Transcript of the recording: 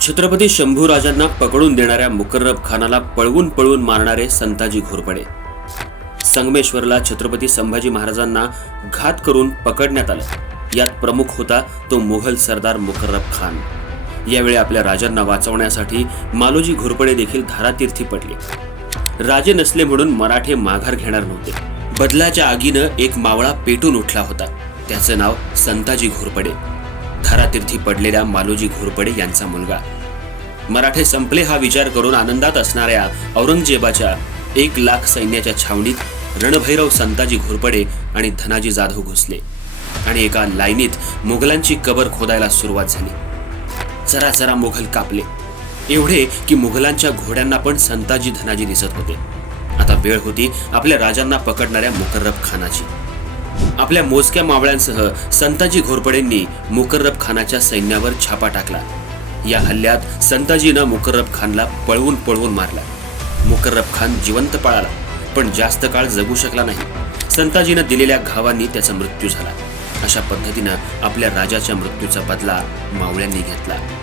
छत्रपती शंभूराजांना पकडून देणाऱ्या मुकर्रब खानाला पळवून पळवून मारणारे संताजी घोरपडे. संगमेश्वरला छत्रपती संभाजी महाराजांना घात करून पकडण्यात आलं. यात प्रमुख होता तो मुघल सरदार मुकर्रब खान. यावेळी आपल्या राजांना वाचवण्यासाठी मालोजी घोरपडे देखील धारातीर्थी पडले. राजे नसले म्हणून मराठे माघार घेणार नव्हते. बदलाच्या आगीनं एक मावळा पेटून उठला होता. त्याचं नाव संताजी घोरपडे. धारातीर्थी पडलेल्या मालोजी घोरपडे यांचा मुलगा. मराठे संपले हा विचार करून आनंदात असणाऱ्या औरंगजेबाच्या एक लाख सैन्याच्या छावणीत रणभैरव संताजी घोरपडे आणि धनाजी जाधव घुसले आणि एका लाईनीत मुघलांची कबर खोदायला सुरुवात झाली. जरा जरा मुघल कापले. एवढे की मुघलांच्या घोड्यांना पण संताजी धनाजी दिसत होते. आता वेळ होती आपल्या राजांना पकडणाऱ्या मुकर्रब खानाची. आपल्या मोजक्या मावळ्यांसह संताजी घोरपडेंनी मुकर्रब खानाच्या सैन्यावर छापा टाकला. या हल्ल्यात संताजीनं मुकर्रब खानला पळवून पळवून मारला. मुकर्रब खान जिवंत पळाला पण जास्त काळ जगू शकला नाही. संताजीनं दिलेल्या घावांनी त्याचा मृत्यू झाला. अशा पद्धतीनं आपल्या राजाच्या मृत्यूचा बदला मावळ्यांनी घेतला.